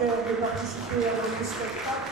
cœur de participer à notre spectacle.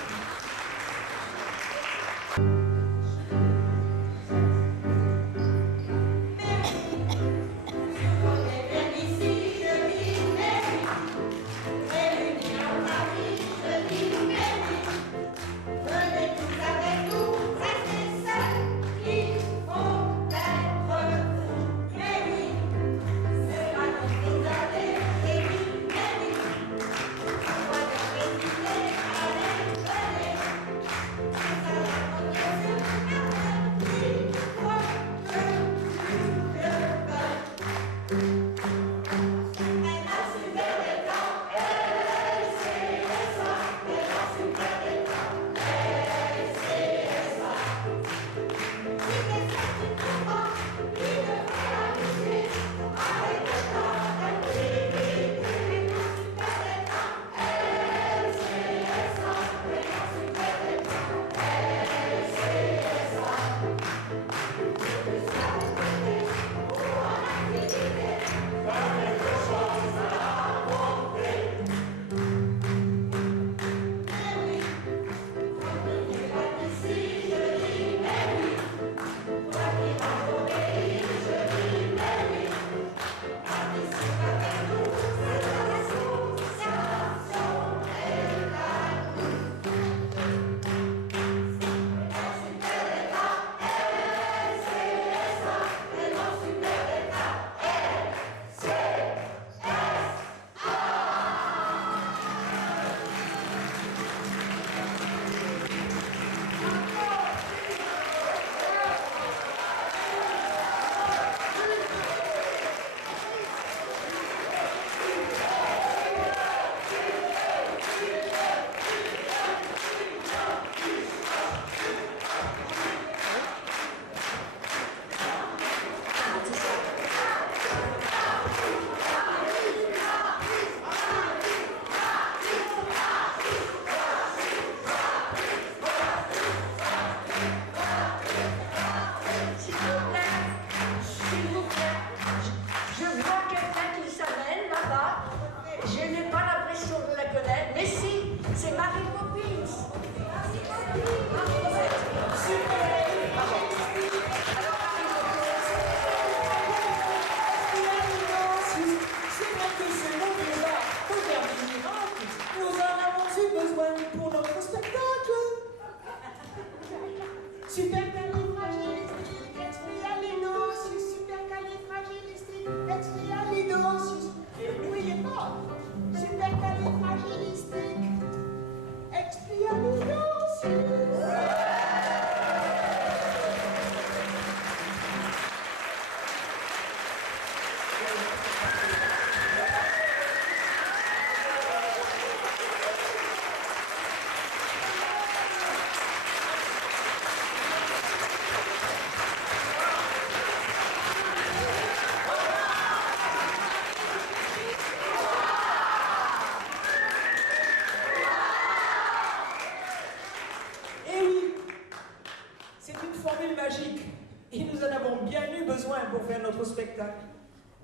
Pour faire notre spectacle.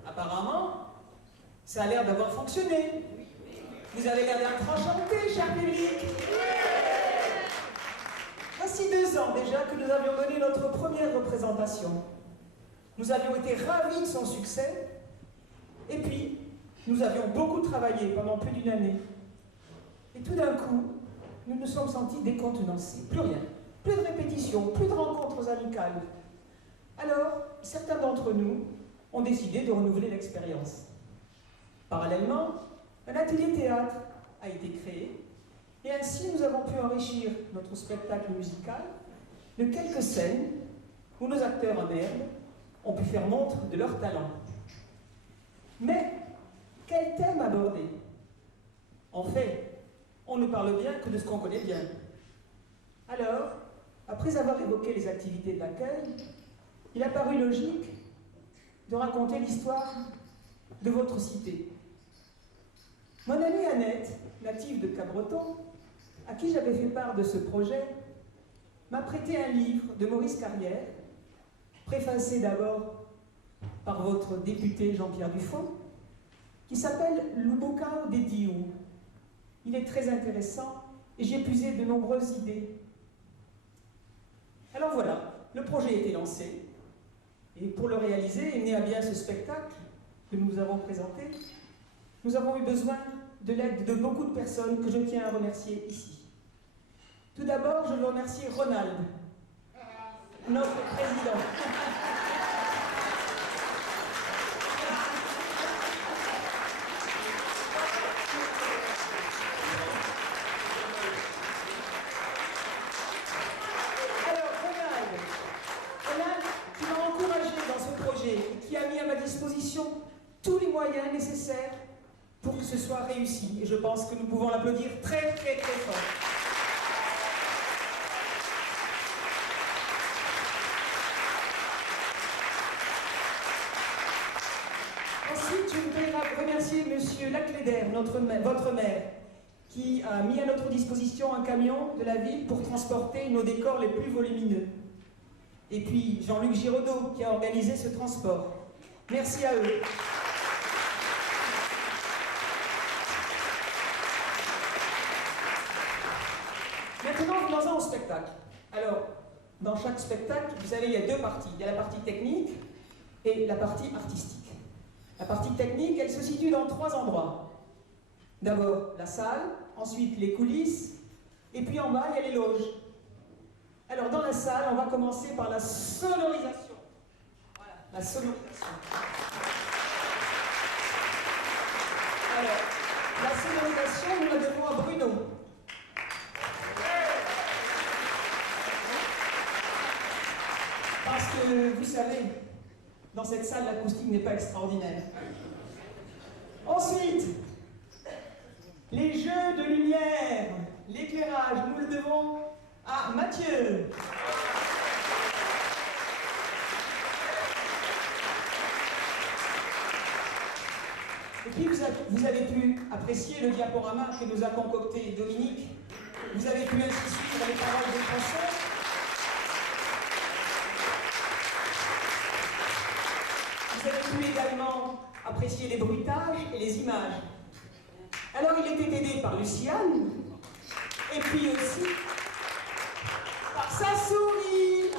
Apparemment, ça a l'air d'avoir fonctionné. Vous avez l'air d'être enchanté, cher public. Voici 2 ans déjà que nous avions donné notre première représentation. Nous avions été ravis de son succès. Et puis, nous avions beaucoup travaillé pendant plus d'1 année. Et tout d'un coup, nous nous sommes sentis décontenancés. Plus rien. Plus de répétitions, plus de rencontres amicales. Alors, certains d'entre nous ont décidé de renouveler l'expérience. Parallèlement, un atelier théâtre a été créé et ainsi nous avons pu enrichir notre spectacle musical de quelques scènes où nos acteurs en herbe ont pu faire montre de leur talent. Mais, quel thème aborder? En fait, on ne parle bien que de ce qu'on connaît bien. Alors, après avoir évoqué les activités de l'accueil, il a paru logique de raconter l'histoire de votre cité. Mon amie Annette, native de Cabreton, à qui j'avais fait part de ce projet, m'a prêté un livre de Maurice Carrière, préfacé d'abord par votre député Jean-Pierre Dufaux, qui s'appelle « L'Ubocao des Diou ». Il est très intéressant et j'ai puisé de nombreuses idées. Alors voilà, le projet a été lancé et pour le réaliser et mener à bien ce spectacle que nous avons présenté, nous avons eu besoin de l'aide de beaucoup de personnes que je tiens à remercier ici. Tout d'abord, je veux remercier Ronald, notre président. Alors, Ronald qui m'a encouragé dans ce projet et qui a mis à ma disposition tous les moyens nécessaires pour que ce soit réussi. Et je pense que nous pouvons l'applaudir très très très fort. Ensuite, je voudrais remercier Monsieur Lacléder, votre maire, qui a mis à notre disposition un camion de la ville pour transporter nos décors les plus volumineux. Et puis Jean-Luc Giraudot, qui a organisé ce transport. Merci à eux. Maintenant, venons-en au spectacle. Alors, dans chaque spectacle, vous savez, il y a deux parties. Il y a la partie technique et la partie artistique. La partie technique, elle se situe dans trois endroits. D'abord, la salle, ensuite les coulisses, et puis en bas, il y a les loges. Alors, dans la salle, on va commencer par la sonorisation. Voilà, la sonorisation. Alors, la sonorisation, nous la devons à Bruno. Parce que, vous savez, dans cette salle, l'acoustique n'est pas extraordinaire. Ensuite, les jeux de lumière, l'éclairage, nous le devons à Mathieu. Et puis vous avez pu apprécier le diaporama que nous a concocté Dominique. Vous avez pu ainsi suivre les paroles des chansons. Vous avez pu également apprécier les bruitages et les images. Alors il était aidé par Luciane, et puis aussi par sa souris.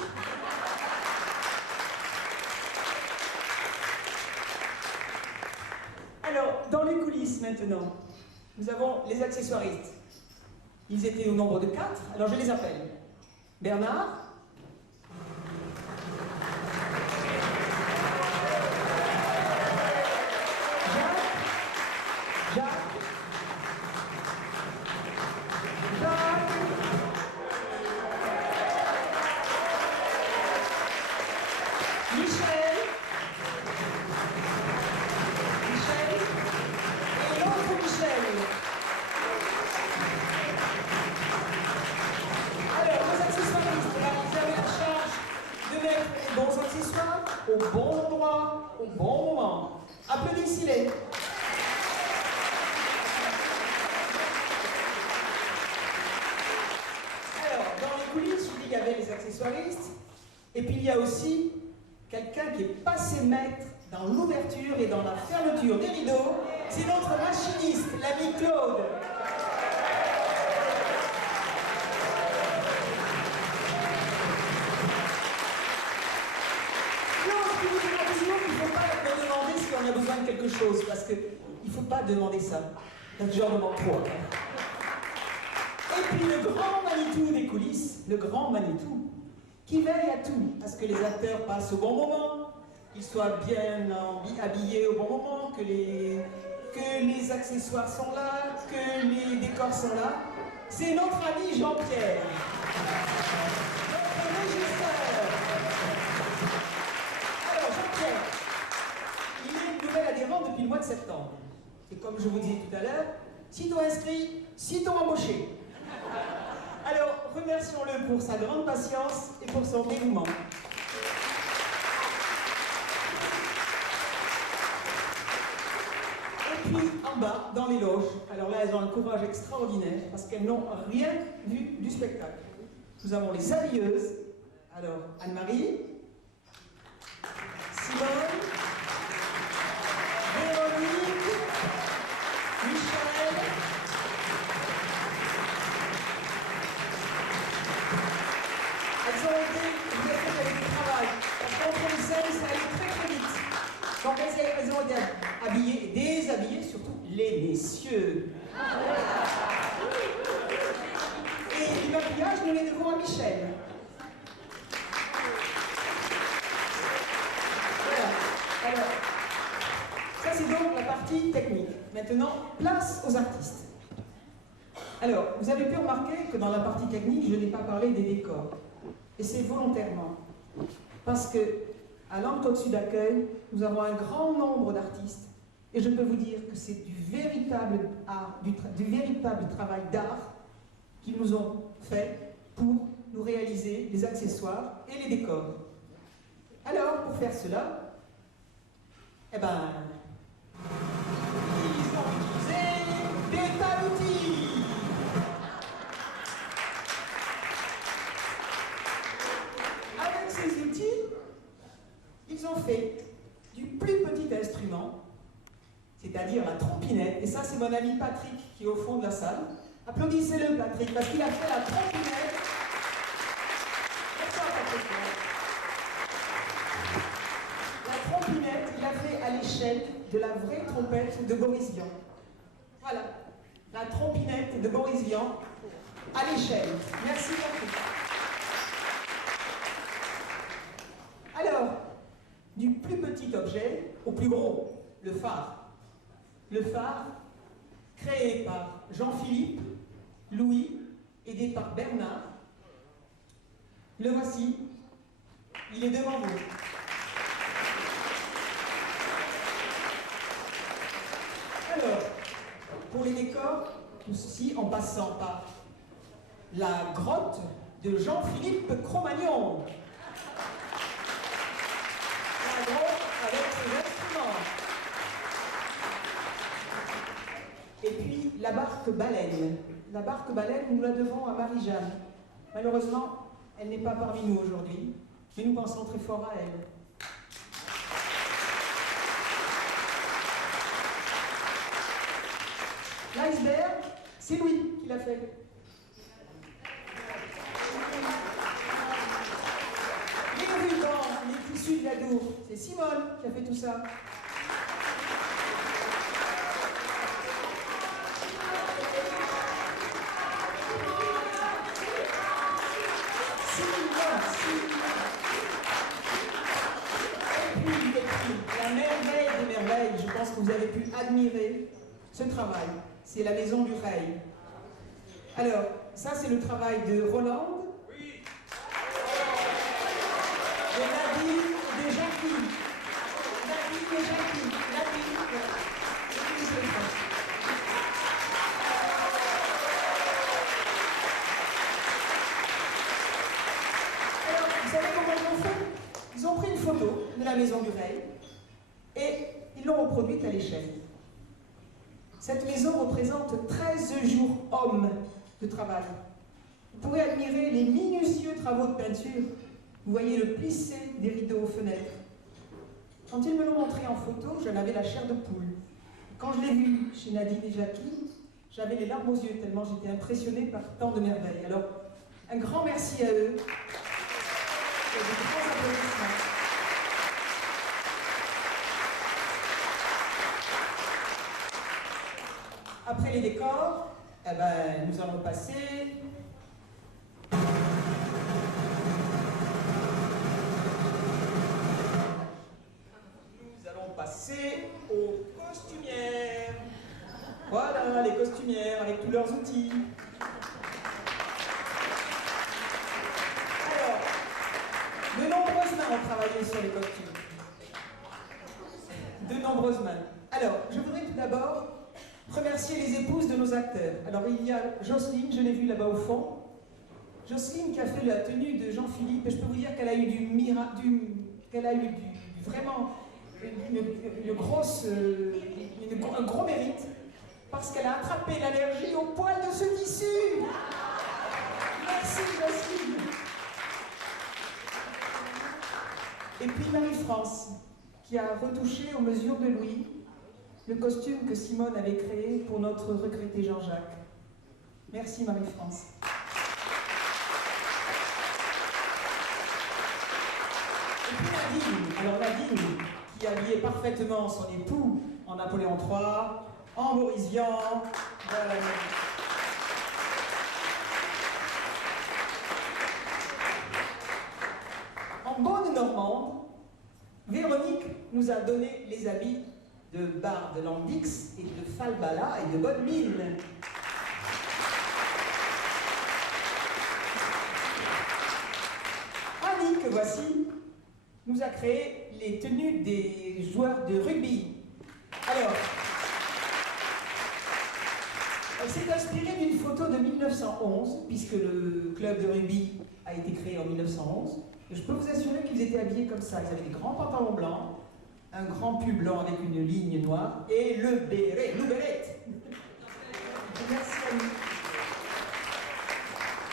Alors, dans les coulisses maintenant, nous avons les accessoiristes. Ils étaient au nombre de 4, alors je les appelle. Bernard, au bon endroit, au bon moment. Applaudissez-les. Alors, dans les coulisses, je dis qu'il y avait les accessoiristes, et puis il y a aussi quelqu'un qui est passé maître dans l'ouverture et dans la fermeture des rideaux. C'est notre machiniste, l'ami Claude. On a besoin de quelque chose, parce qu'il ne faut pas demander ça. Donc j'en demande trop. Et puis le grand Manitou des coulisses, le grand Manitou, qui veille à tout, à ce que les acteurs passent au bon moment, qu'ils soient bien habillés au bon moment, que les accessoires sont là, que les décors sont là. C'est notre ami Jean-Pierre, notre régisseur. Alors Jean-Pierre, nouvel adhérent depuis le mois de septembre. Et comme je vous disais tout à l'heure, sitôt inscrit, sitôt embauché. Alors, remercions-le pour sa grande patience et pour son dévouement. Et puis, en bas, dans les loges, alors là, elles ont un courage extraordinaire parce qu'elles n'ont rien vu du spectacle. Nous avons les habilleuses, alors Anne-Marie, Simone, Véronique, Michel, les messieurs. Et du maquillage, nous les devons à Michel. Voilà. Alors, ça c'est donc la partie technique. Maintenant, place aux artistes. Alors, vous avez pu remarquer que dans la partie technique, je n'ai pas parlé des décors. Et c'est volontairement. Parce que, à l'Anne-Côte Sud Accueil, nous avons un grand nombre d'artistes. Et je peux vous dire que c'est du véritable art, du véritable travail d'art qu'ils nous ont fait pour nous réaliser les accessoires et les décors. Alors, pour faire cela, eh ben, ils ont utilisé des tas d'outils. Avec ces outils, ils ont fait du plus petit instrument, c'est-à-dire la trompinette, et ça c'est mon ami Patrick qui est au fond de la salle. Applaudissez-le Patrick, parce qu'il a fait la trompinette. Bonsoir Patrick. La trompinette, il a fait à l'échelle de la vraie trompette de Boris Vian. Voilà, la trompinette de Boris Vian à l'échelle. Merci Patrick. Alors, du plus petit objet au plus gros, le phare. Le phare, créé par Jean-Philippe, Louis, aidé par Bernard. Le voici, il est devant vous. Alors, pour les décors, tout ceci en passant par la grotte de Jean-Philippe Cro-Magnon. La grotte avec ses instruments. Et puis la barque baleine. La barque baleine, nous la devons à Marie-Jeanne. Malheureusement, elle n'est pas parmi nous aujourd'hui, mais nous pensons très fort à elle. L'iceberg, c'est Louis qui l'a fait. Les rubans, les tissus de la Dour, c'est Simone qui a fait tout ça. La merveille des merveilles, je pense que vous avez pu admirer ce travail. C'est la maison du Reil. Alors, ça c'est le travail de Roland, de Nadine et de Jackie. Nadine et Jackie. Nadine. Alors, vous savez comment ils ont fait? Ils ont pris une photo de la maison du Reil et ils l'ont reproduite à l'échelle. Cette maison représente 13 jours hommes de travail. Vous pourrez admirer les minutieux travaux de peinture. Vous voyez le plissé des rideaux aux fenêtres. Quand ils me l'ont montré en photo, j'en avais la chair de poule. Quand je l'ai vu chez Nadine et Jackie, j'avais les larmes aux yeux tellement j'étais impressionnée par tant de merveilles. Alors, un grand merci à eux. Et de grands applaudissements. Après les décors, eh ben, nous allons passer aux costumières. Voilà, les costumières avec tous leurs outils. Alors, de nombreuses mains ont travaillé sur les costumes. De nombreuses mains. Alors, je voudrais tout d'abord remercier les épouses de nos acteurs. Alors, il y a Jocelyne, je l'ai vue là-bas au fond. Jocelyne qui a fait la tenue de Jean-Philippe, et je peux vous dire qu'elle a eu vraiment un gros mérite, parce qu'elle a attrapé l'allergie au poil de ce tissu. Merci Jocelyne. Et puis Marie-France, qui a retouché aux mesures de Louis le costume que Simone avait créé pour notre regretté Jean-Jacques. Merci Marie-France. Et puis Nadine, alors Nadine, qui habillait parfaitement son époux en Napoléon III, en Maurice Vian. Voilà. En bonne normande, Véronique nous a donné les habits de Bar de Landix et de Falbala et de Bonne Mine. Annie, que voici, nous a créé les tenues des joueurs de rugby. Alors, elle s'est inspirée d'une photo de 1911, puisque le club de rugby a été créé en 1911. Et je peux vous assurer qu'ils étaient habillés comme ça. Ils avaient des grands pantalons blancs, un grand pull blanc avec une ligne noire, et le béret, le béret. Merci Annie.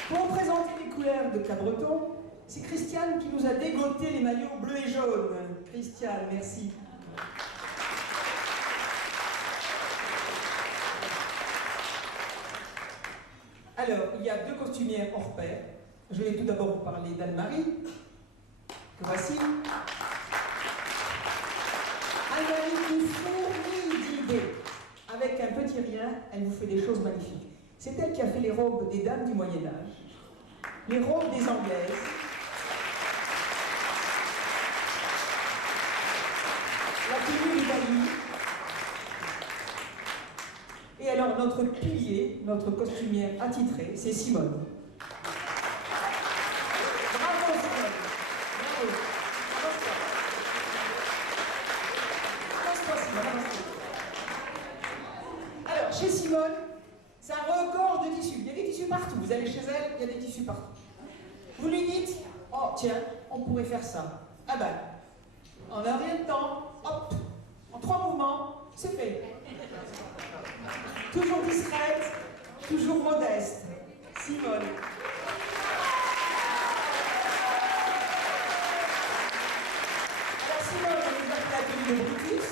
Pour présenter les couleurs de Cabreton, c'est Christiane qui nous a dégoté les maillots bleus et jaunes. Christiane, merci. Alors, il y a deux costumières hors pair. Je vais tout d'abord vous parler d'Anne-Marie, que voici. Anne-Marie qui fourmille d'idées. Avec un petit rien, elle vous fait des choses magnifiques. C'est elle qui a fait les robes des dames du Moyen-Âge, les robes des Anglaises, la tenue du bailli. Et alors, notre pilier, notre costumière attitrée, c'est Simone. Bravo Simone. Bravo. Avance-toi Simone, avance-toi. Alors, chez Simone, ça regorge de tissus. Il y a des tissus partout. Vous allez chez elle, il y a des tissus partout. Vous lui dites, oh tiens, on pourrait faire ça. Ah ben, en un rien de temps, hop, en 3 mouvements, c'est fait. Toujours discrète, toujours modeste. Simone. Alors Simone, elle nous a fait la tenue de Brutus.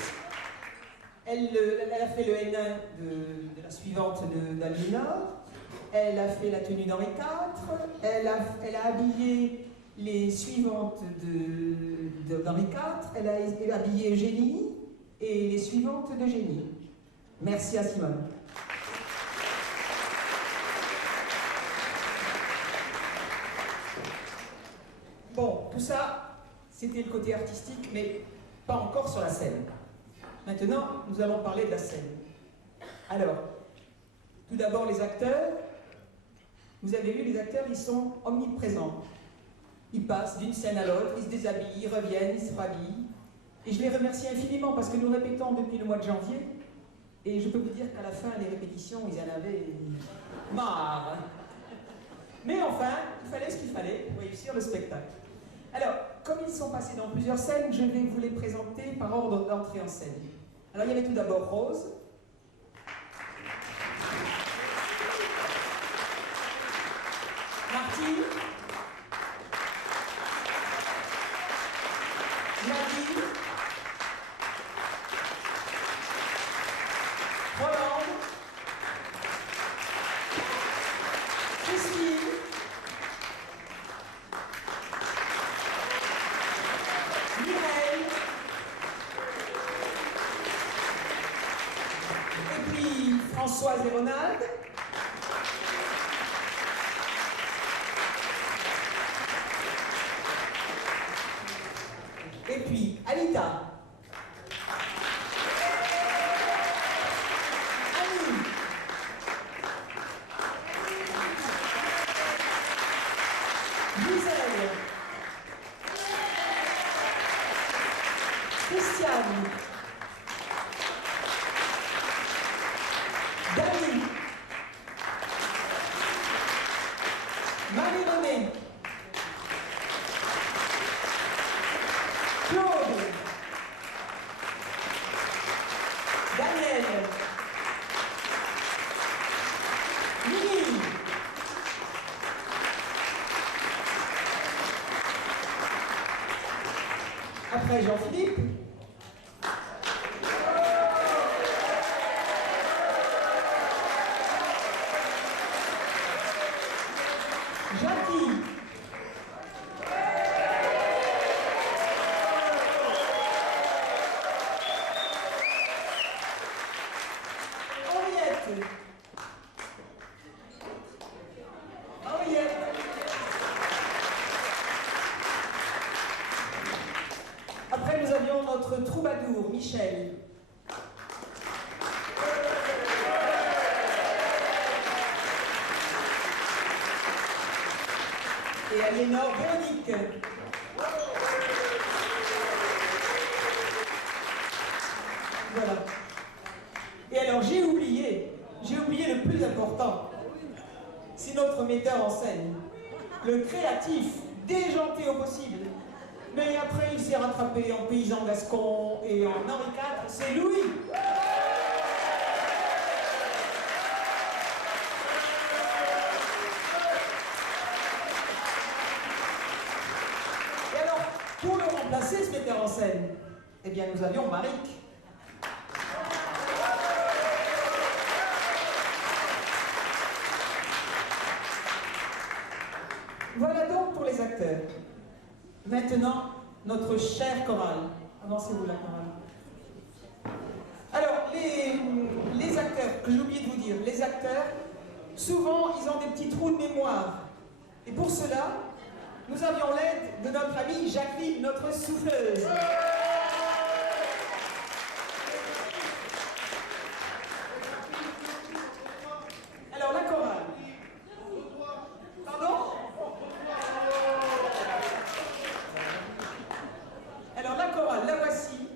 Elle a fait le N1 de la suivante d'Aliénor. Elle a fait la tenue d'Henri IV. Elle a habillé les suivantes d'Henri IV. Elle a habillé Eugénie et les suivantes d'Eugénie. Merci à Simone. Bon, tout ça, c'était le côté artistique, mais pas encore sur la scène. Maintenant, nous allons parler de la scène. Alors, tout d'abord les acteurs. Vous avez vu, les acteurs, ils sont omniprésents. Ils passent d'une scène à l'autre, ils se déshabillent, ils reviennent, ils se rhabillent. Et je les remercie infiniment parce que nous répétons depuis le mois de janvier. Et je peux vous dire qu'à la fin, les répétitions, ils en avaient marre. Mais enfin, il fallait ce qu'il fallait pour réussir le spectacle. Alors, comme ils sont passés dans plusieurs scènes, je vais vous les présenter par ordre d'entrée en scène. Alors, il y avait tout d'abord Rose. Martine. Nadine. Roland. Christine. Mireille. Et puis Françoise et Ronald. Et puis Anita. Annie. Gisèle. Christiane. Dani. Marie-Renée. Claude. Daniel. Mimi. Après Jean-Philippe. Jackie. Henriette. Après, nous avions notre troubadour, Michel. Et Aliénor, Véronique. Voilà. Et alors, j'ai oublié le plus important. C'est notre metteur en scène. Le créatif, déjanté au possible. Mais après, il s'est rattrapé en paysan gascon et en Henri IV, c'est Louis. Et alors, pour le remplacer, ce metteur en scène, eh bien, nous avions Maric. Voilà donc pour les acteurs. Maintenant, notre chère chorale. Avancez-vous la chorale. Alors, les acteurs, que j'ai oublié de vous dire, les acteurs, souvent, ils ont des petits trous de mémoire. Et pour cela, nous avions l'aide de notre amie Jacqueline, notre souffleuse. Alors, la chorale. Pardon ? Alors la chorale, la voici.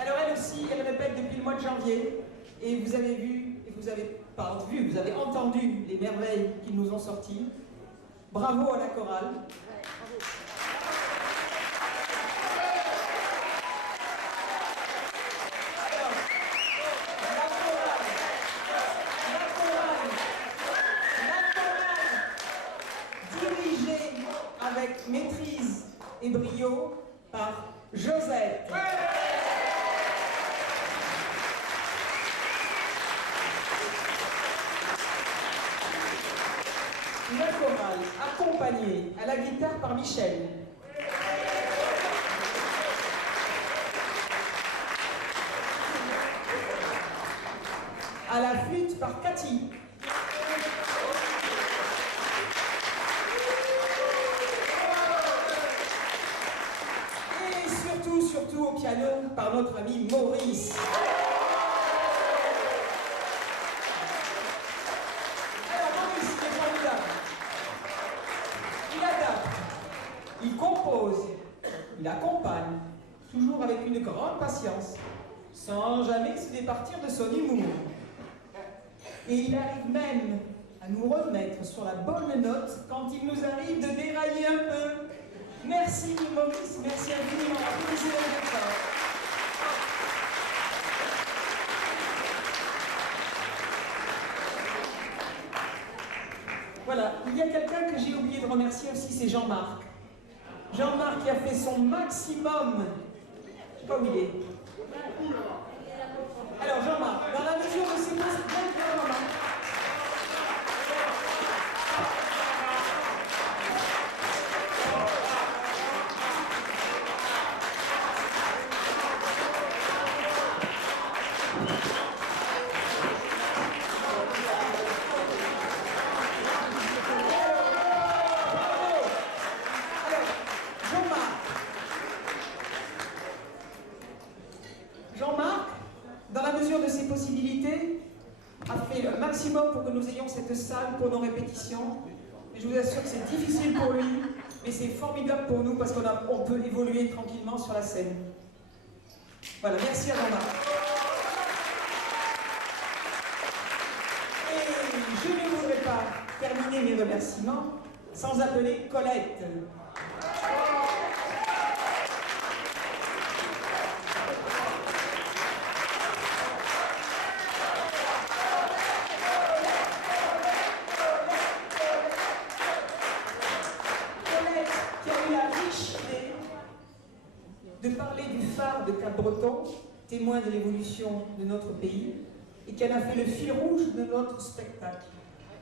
Alors elle aussi, elle répète depuis le mois de janvier. Et vous avez vu, et vous avez pas vu, vous avez entendu les merveilles qu'ils nous ont sorties. Bravo à la chorale. Alors, la chorale dirigée avec maîtrise et brio par Josette. La chorale accompagnée à la guitare par Michel. À la flûte par Cathy. Surtout au piano par notre ami Maurice. Alors Maurice, il est formidable. Il adapte, il compose, il accompagne, toujours avec une grande patience, sans jamais se départir de son humour. Et il arrive même à nous remettre sur la bonne note quand il nous arrive de dérailler un peu. Merci Maurice, merci infiniment. Applaudissez les acteurs. Voilà, il y a quelqu'un que j'ai oublié de remercier aussi, c'est Jean-Marc. Jean-Marc qui a fait son maximum. Je ne sais pas où il est. Alors Jean-Marc, dans la mesure de ses possibilités, Jean-Marc. Jean-Marc, dans la mesure de ses possibilités, a fait le maximum pour que nous ayons cette salle pour nos répétitions. Et je vous assure que c'est difficile pour lui, mais c'est formidable pour nous parce qu'on peut évoluer tranquillement sur la scène. Voilà, merci à Jean-Marc. Et je ne voudrais pas terminer mes remerciements sans appeler Colette. De parler du phare de Cap-Breton, témoin de l'évolution de notre pays, et qui en a fait le fil rouge de notre spectacle.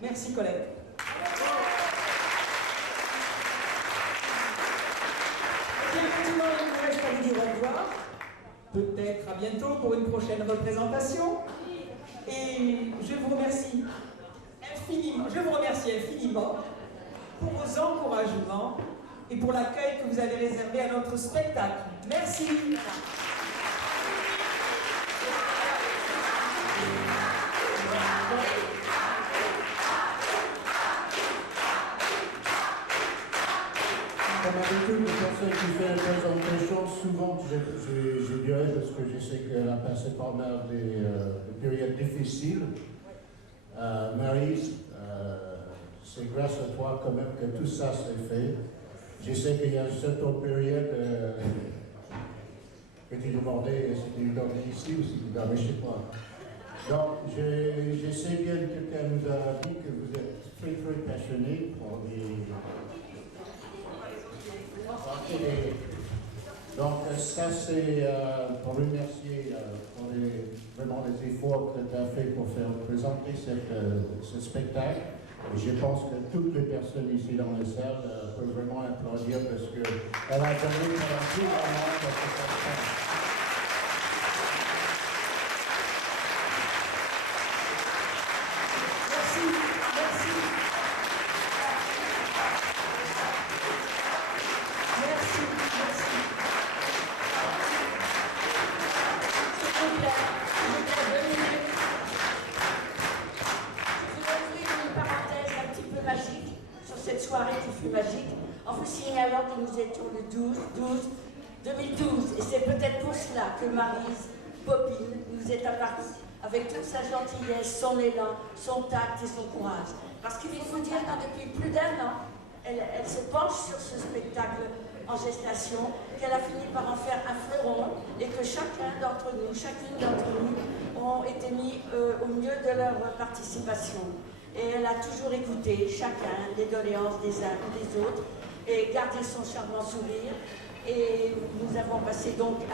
Merci Colette. Et maintenant, il me reste à vous dire au revoir. Peut-être à bientôt pour une prochaine représentation. Et je vous Je vous remercie infiniment pour vos encouragements et pour l'accueil que vous avez réservé à notre spectacle. Merci. Comme d'habitude, les personnes qui font une présentation, souvent je dirais, parce que je sais qu'elle a passé pendant des périodes difficiles. Maryse, c'est grâce à toi quand même que tout ça s'est fait. Je sais qu'il y a une certaine période que tu demandais si tu dormais ici ou si tu dormais chez toi. Donc, je sais bien que quelqu'un nous a dit que vous êtes très très passionné pour les... Donc ça c'est pour remercier pour vraiment les efforts que tu as fait pour faire présenter ce spectacle. Et je pense que toutes les personnes ici dans la salle peuvent vraiment applaudir parce qu'elle a donné pendant tout le moment pour ce spectacle. En vous signalant que nous étions le 12/12/2012. Et c'est peut-être pour cela que Maryse Popine nous est apparue avec toute sa gentillesse, son élan, son tact et son courage. Parce qu'il faut dire que depuis plus d'1 an, elle se penche sur ce spectacle en gestation, qu'elle a fini par en faire un fleuron et que chacune d'entre nous ont été mis au mieux de leur participation. Et elle a toujours écouté chacun les doléances des uns ou des autres et gardé son charmant sourire. Et nous avons passé donc avec